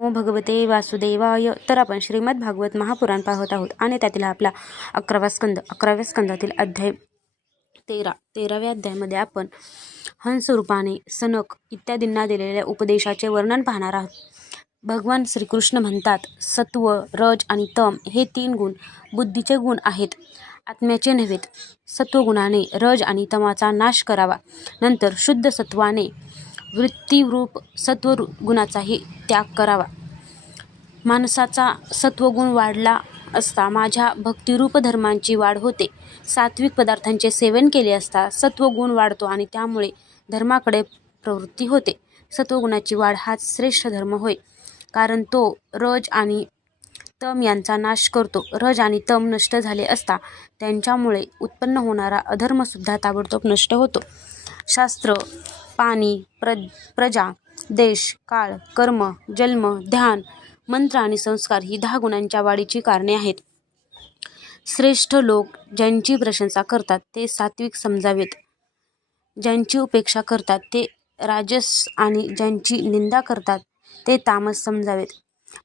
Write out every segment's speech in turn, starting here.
ओ भगवते वासुदेवाय. तर आपण श्रीमद भागवत महापुराण पाहत आहोत आणि त्यातील आपला अकरावा स्कंद अकराव्या स्कंदातील अध्याय तेरा तेराव्या अध्यायामध्ये आपण हंसरूपाने सनक इत्यादींना दिलेल्या उपदेशाचे वर्णन पाहणार आहोत. भगवान श्रीकृष्ण म्हणतात सत्व रज आणि तम हे तीन गुण बुद्धीचे गुण आहेत आत्म्याचे नव्हेत सत्वगुणाने रज आणि तमाचा नाश करावा. नंतर शुद्ध सत्वाने वृत्तीरूप सत्व गुणाचाही त्याग करावा. माणसाचा सत्वगुण वाढला असता माझ्या भक्तिरूप धर्मांची वाढ होते. सात्विक पदार्थांचे सेवन केले असता सत्वगुण वाढतो आणि त्यामुळे धर्माकडे प्रवृत्ती होते. सत्वगुणाची वाढ हाच श्रेष्ठ धर्म होय कारण तो रज आणि तम यांचा नाश करतो. रज आणि तम नष्ट झाले असता त्यांच्यामुळे उत्पन्न होणारा अधर्मसुद्धा ताबडतोब नष्ट होतो. शास्त्र पाणी प्र प्रजा देश काळ कर्म जन्म ध्यान मंत्र आणि संस्कार ही दहा गुणांच्या वाढीची कारणे आहेत. श्रेष्ठ लोक ज्यांची प्रशंसा करतात ते सात्विक समजावेत. ज्यांची उपेक्षा करतात ते राजस आणि ज्यांची निंदा करतात ते तामस समजावेत.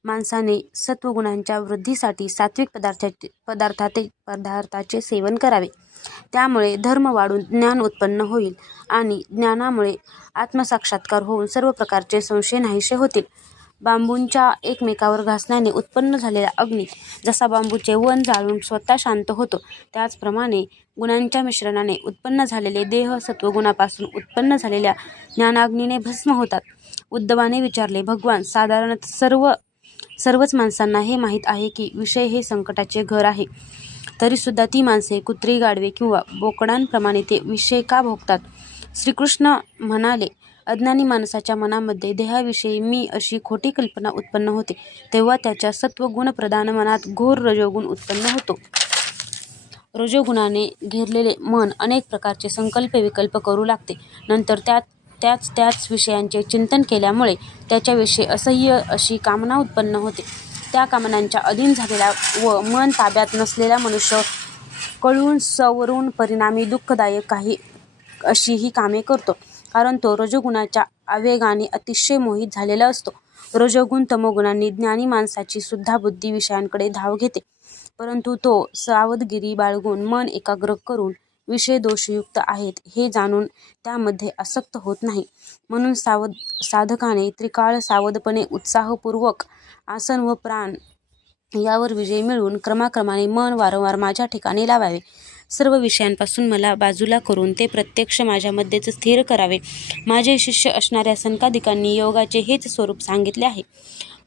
माणसाने सत्वगुणांच्या वृद्धीसाठी सात्विक पदार्थाचे पदार्थाचे पदार्थाचे सेवन करावे. त्यामुळे धर्म वाढून ज्ञान उत्पन्न होईल आणि ज्ञानामुळे आत्मसाक्षात्कार होऊन सर्व प्रकारचे संशय नाहीसे होतील. बांबूंच्या एकमेकावर घासण्याने उत्पन्न झालेला अग्नी जसा बांबूचे वन जाळून स्वतः शांत होतो त्याचप्रमाणे गुणांच्या मिश्रणाने उत्पन्न झालेले देह सत्वगुणापासून उत्पन्न झालेल्या ज्ञानाग्नीने भस्म होतात. उद्धवाने विचारले भगवान साधारणतः सर्व सर्वच माणसांना हे माहीत आहे की विषय हे संकटाचे घर आहे. तरीसुद्धा ती माणसे कुत्री गाढवे किंवा बोकडांप्रमाणे ते विषय का भोगतात? श्रीकृष्ण म्हणाले अज्ञानी माणसाच्या मनामध्ये देहाविषयी मी अशी खोटी कल्पना उत्पन्न होते तेव्हा त्याच्या सत्वगुणप्रधान मनात घोर रजोगुण उत्पन्न होतो. रजोगुणाने घेरलेले मन अनेक प्रकारचे संकल्प विकल्प करू लागते. नंतर त्यात त्याच त्याच विषयांचे चिंतन केल्यामुळे त्याच्याविषयी असह्य अशी कामना उत्पन्न होते. त्या कामनांच्या अधीन झालेला व मन ताब्यात नसलेला मनुष्य कळून सवरून परिणामी दुःखदायक काही अशी ही कामे करतो. कारण तो रजोगुणाच्या आवेगाने अतिशय मोहित झालेला असतो. रजोगुण तमोगुणांनी ज्ञानी माणसाची सुद्धा बुद्धी विषयांकडे धाव घेते. परंतु तो सावधगिरी बाळगून मन एकाग्र करून विषय दोषयुक्त आहेत हे जाणून त्यामध्ये आसक्त होत नाही. म्हणून सावध साधकाने त्रिकाळ सावधपणे उत्साहपूर्वक आसन व प्राण यावर विजय मिळवून क्रमाक्रमाने मन वारंवार माझ्या ठिकाणी लावावे. सर्व विषयांपासून मला बाजूला करून ते प्रत्यक्ष माझ्यामध्येच स्थिर करावे. माझे शिष्य असणाऱ्या संकाधिकांनी योगाचे हेच स्वरूप सांगितले आहे.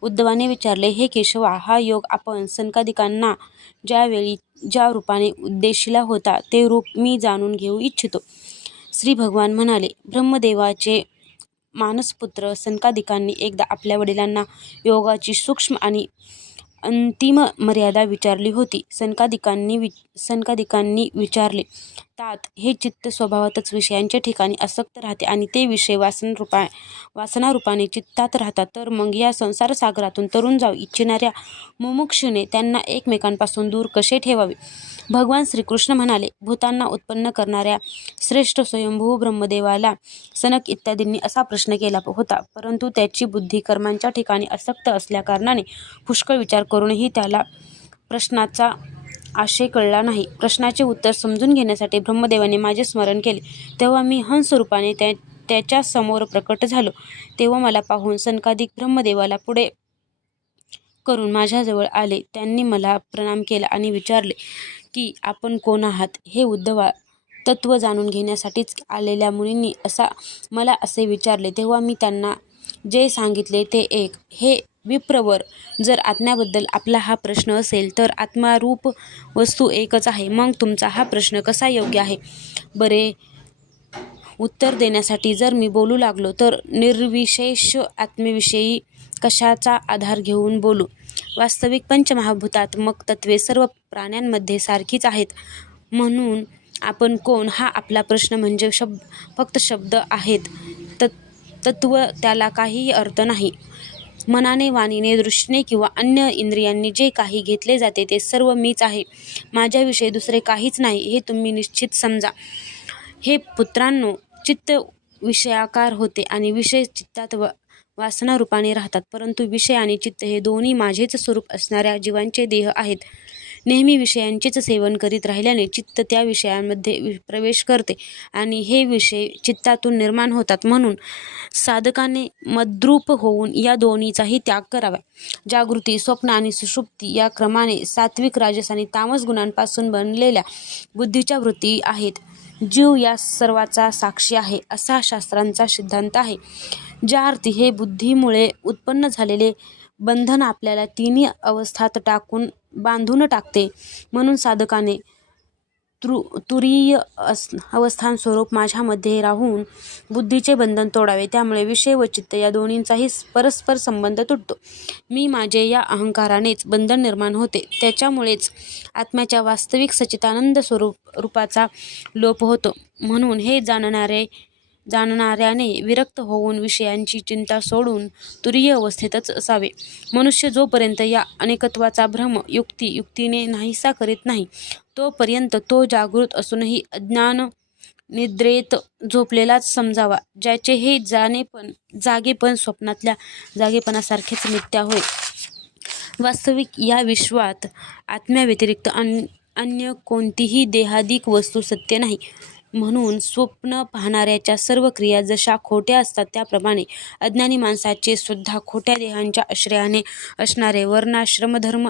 उद्धवाने विचारले हे केशवा हा योग आपण संकाधिकांना ज्यावेळी ज्या रूपाने उद्देशिला होता ते रूप मी जाणून घेऊ इच्छितो. श्री भगवान म्हणाले ब्रह्मदेवाचे मानसपुत्र सनकादिकांनी एकदा आपल्या वडिलांना योगाची सूक्ष्म आणि अंतिम मर्यादा विचारली होती. सनकादिकांनी वि सनकादिकांनी विचारले तात हे चित्त स्वभावातच विषयांच्या ठिकाणी आसक्त राहते आणि ते विषय वासनरूपा वासनारूपाने चित्तात राहतात. तर मग या संसार सागरातून तरुण जाऊ इच्छिणाऱ्या मुमुक्षुने त्यांना एकमेकांपासून दूर कसे ठेवावे? भगवान श्रीकृष्ण म्हणाले भूतांना उत्पन्न करणाऱ्या श्रेष्ठ स्वयंभू ब्रह्मदेवाला सनक इत्यादींनी असा प्रश्न केला होता. परंतु त्याची बुद्धी कर्मांच्या ठिकाणी आसक्त असल्याकारणाने पुष्कळ विचार करूनही त्याला प्रश्नाचा आशय कळला नाही. प्रश्नाचे उत्तर समजून घेण्यासाठी ब्रह्मदेवाने माझे स्मरण केले. तेव्हा मी हंसरूपाने त्या त्याच्यासमोर प्रकट झालो. तेव्हा मला पाहून सनकाधिक ब्रह्मदेवाला पुढे करून माझ्याजवळ आले. त्यांनी मला प्रणाम केला आणि विचारले की आपण कोण आहात? हे उद्धवा तत्त्व जाणून घेण्यासाठीच आलेल्या मुनींनी असा मला असे विचारले. तेव्हा मी त्यांना जे सांगितले ते एक. हे विप्रवर. जर आत्म्याबद्दल आपला हा प्रश्न असेल तर आत्मारूप वस्तू एकच आहे. मग तुमचा हा प्रश्न कसा योग्य आहे? बरे उत्तर देण्यासाठी जर मी बोलू लागलो तर निर्विशेष आत्मेविषयी कशाचा आधार घेऊन बोलू? वास्तविक पंचमहाभूतात्मक तत्वे सर्व प्राण्यांमध्ये सारखीच आहेत. म्हणून आपण कोण? हा आपला प्रश्न म्हणजे शब्द फक्त शब्द आहेत. तत् तत्व त्याला काहीही अर्थ नाही. मनाने वाणीने दृष्टीने किंवा अन्य इंद्रियांनी जे काही घेतले जाते ते सर्व मीच आहे. माझ्याविषयी दुसरे काहीच नाही हे तुम्ही निश्चित समजा. हे पुत्रांनो चित्त विषयाकार होते आणि विषय चित्तात व वासना रूपाने राहतात परंतु विषय आणि चित्त हे दोन्ही माझेच स्वरूप असणाऱ्या जीवांचे देह आहेत. नेहमी विषयांचेच सेवन करीत राहिल्याने चित्त त्या विषयांमध्ये वि- प्रवेश करते आणि हे विषय चित्तातून निर्माण होतात. म्हणून साधकाने मद्रूप होऊन या दोन्हीचाही त्याग करावा. जागृती स्वप्न आणि सुषुप्ती या क्रमाने सात्विक राजस आणि तामस गुणांपासून बनलेल्या बुद्धीच्या वृत्ती आहेत. जीव या सर्वाचा साक्षी आहे असा शास्त्रांचा सिद्धांत आहे. ज्या अर्थी हे बुद्धीमुळे उत्पन्न झालेले बंधन आपल्याला तिन्ही अवस्थात टाकून बांधून टाकते. म्हणून साधकाने तृ तुरीय अस अवस्थान स्वरूप माझ्यामध्ये राहून बुद्धीचे बंधन तोडावे. त्यामुळे विषय व चित्त या दोन्हींचाही परस्पर संबंध तुटतो. मी माझे या अहंकारानेच बंधन निर्माण होते. त्याच्यामुळेच आत्म्याच्या वास्तविक सचितानंद स्वरूप रूपाचा लोप होतो. म्हणून हे जाणणारे जाणणाऱ्याने विरक्त होऊन विषयांची चिंता सोडून तुरीय अवस्थेतच असावे. मनुष्य जोपर्यंत या अनेकत्वाचा भ्रम युक्ती युक्तीने नाहीसा करीत नाही तोपर्यंत तो जागृत असूनही अज्ञान निद्रेत झोपलेलाच समजावा ज्याचे हे जाणेपण जागेपण स्वप्नातल्या जागेपणासारखेच मिथ्या होय. वास्तविक या विश्वात आत्म्याव्यतिरिक्त अन अन्य कोणतीही देहादिक वस्तू सत्य नाही. म्हणून स्वप्न पाहणाऱ्याच्या सर्व क्रिया जशा खोट्या असतात त्याप्रमाणे अज्ञानी माणसाचे सुद्धा खोट्या देहांच्या आश्रयाने असणारे वर्णाश्रमधर्म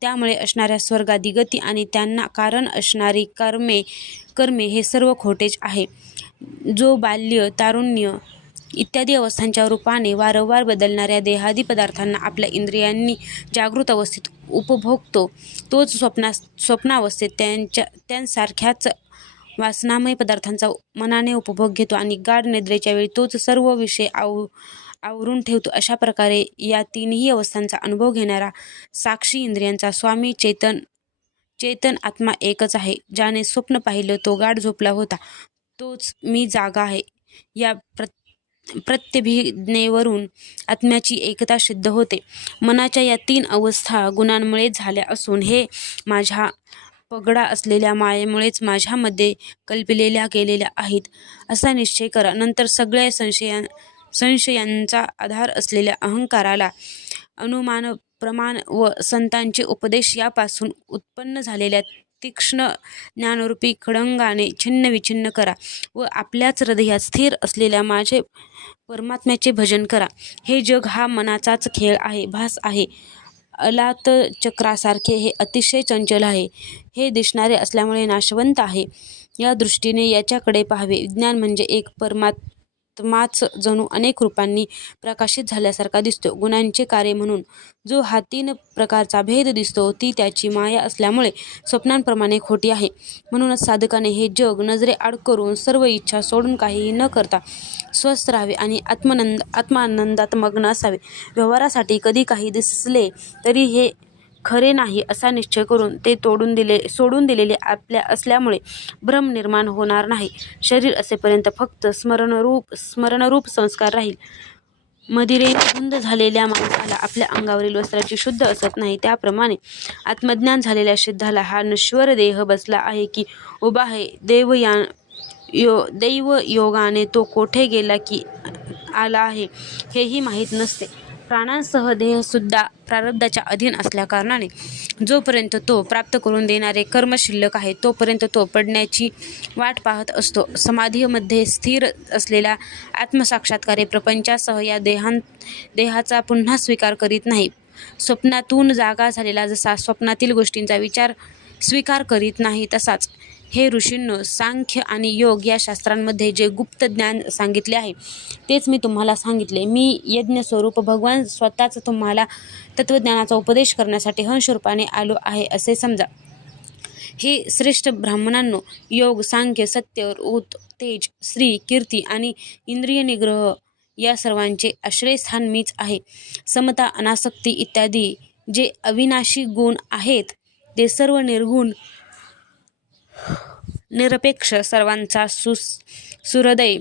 त्यामुळे असणाऱ्या स्वर्गादी गती आणि त्यांना कारण असणारी कर्मे कर्मे हे सर्व खोटेच आहे. जो बाल्य तारुण्य इत्यादी अवस्थांच्या रूपाने वारंवार बदलणाऱ्या देहादी पदार्थांना आपल्या इंद्रियांनी जागृत अवस्थेत उपभोगतो तोच स्वप्ना स्वप्नावस्थेत त्यांच्या त्यांसारख्याच वासनामय पदार्थांचा मनाने उपभोग घेतो आणि गाढ निद्रेच्या वेळी तोच सर्व विषय आव आवरून ठेवतो. अशा प्रकारे या तीनही अवस्थांचा अनुभव घेणारा साक्षी इंद्रियांचा स्वामी चेतन चेतन आत्मा एकच आहे ज्याने स्वप्न पाहिलं तो गाढ झोपला होता. तोच मी जागा आहे. या प्र प्रत्यभिज्ञेवरून आत्म्याची एकता सिद्ध होते. मनाच्या या तीन अवस्था गुणांमुळे झाल्या असून हे माझ्या पगडा असलेल्या मायेमुळेच माझ्यामध्ये कल्पिलेल्या गेलेल्या आहेत असा निश्चय करा. नंतर सगळ्या संशया संशयांचा आधार असलेल्या अहंकाराला अनुमान प्रमाण व संतांचे उपदेश यापासून उत्पन्न झालेल्या तीक्ष्ण ज्ञानरूपी खडंगाने छिन्न विछिन्न करा व आपल्याच हृदयात स्थिर असलेल्या माझे परमात्म्याचे भजन करा. हे जग हा मनाचाच खेळ आहे भास आहे. अलात चक्रासारखे हे अतिशय चंचल आहे. हे दिसणारे असल्यामुळे नाशवंत आहे. या दृष्टीने याच्याकडे पाहावे. विज्ञान म्हणजे एक परमात्माच जणू अनेक रूपांनी प्रकाशित झाल्यासारखा दिसतो. गुणांचे कार्य म्हणून जो हा तीन प्रकारचा भेद दिसतो ती त्याची माया असल्यामुळे स्वप्नांप्रमाणे खोटी आहे. म्हणूनच साधकाने हे जग नजरे आड करून सर्व इच्छा सोडून काहीही न करता स्वस्थ राहावे आणि आत्मानंद आत्मानंदात मग्न असावे व्यवहारासाठी कधी काही दिसले तरी हे खरे नाही असा निश्चय करून ते तोडून दिले सोडून दिलेले आपल्या असल्यामुळे भ्रम निर्माण होणार नाही. शरीर असेपर्यंत फक्त स्मरणरूप स्मरणरूप संस्कार राहील. मदिरे बुंद झालेल्या माणसाला आपल्या अंगावरील वस्त्राची शुद्ध असत नाही. त्याप्रमाणे आत्मज्ञान झालेल्या सिद्धाला हा नश्वर देह बसला आहे की उभा आहे. देवयान यो दैव योगाने तो कोठे गेला की आला आहे हेही माहीत नसते. प्राणांसह देहसुद्धा प्रारब्धाच्या अधीन असल्याकारणाने जोपर्यंत तो प्राप्त करून देणारे कर्म शिल्लक आहे तोपर्यंत तो पडण्याची वाट पाहत असतो. समाधीमध्ये स्थिर असलेला आत्मसाक्षात्कारे प्रपंचासह या देहां देहाचा पुन्हा स्वीकार करीत नाही. स्वप्नातून जागा झालेला जसा स्वप्नातील गोष्टींचा विचार स्वीकार करीत नाही तसाच हे ऋषींनो सांख्य आणि योग या शास्त्रांमध्ये जे गुप्त ज्ञान सांगितले आहे तेच मी तुम्हाला सांगितले. मी यज्ञ स्वरूप भगवान स्वतःच तुम्हाला तत्त्वज्ञानाचा उपदेश करण्यासाठी हंशरूपाने आलो आहे असे समजा. हे श्रेष्ठ ब्राह्मणांनो योग सांख्य सत्य ऊत तेज श्री कीर्ती आणि इंद्रिय निग्रह या सर्वांचे आश्रयस्थान मीच आहे. समता अनासक्ती इत्यादी जे अविनाशी गुण आहेत ते सर्व निर्गुण निरपेक्ष सर्वांचा सुस सुहृदय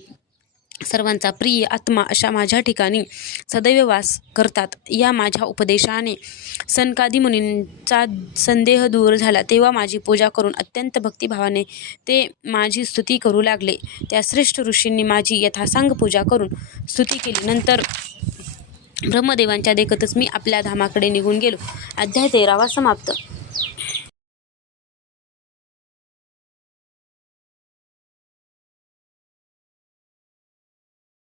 सर्वांचा प्रिय आत्मा अशा माझ्या ठिकाणी सदैव वास करतात. या माझ्या उपदेशाने सनकादी मुनींचा संदेह दूर झाला. तेव्हा माझी पूजा करून अत्यंत भक्तिभावाने ते माझी स्तुती करू लागले. त्या श्रेष्ठ ऋषींनी माझी यथासांग पूजा करून स्तुती केली. नंतर ब्रह्मदेवांच्या देखतच मी आपल्या धामाकडे निघून गेलो. अध्याय तेरावा समाप्त.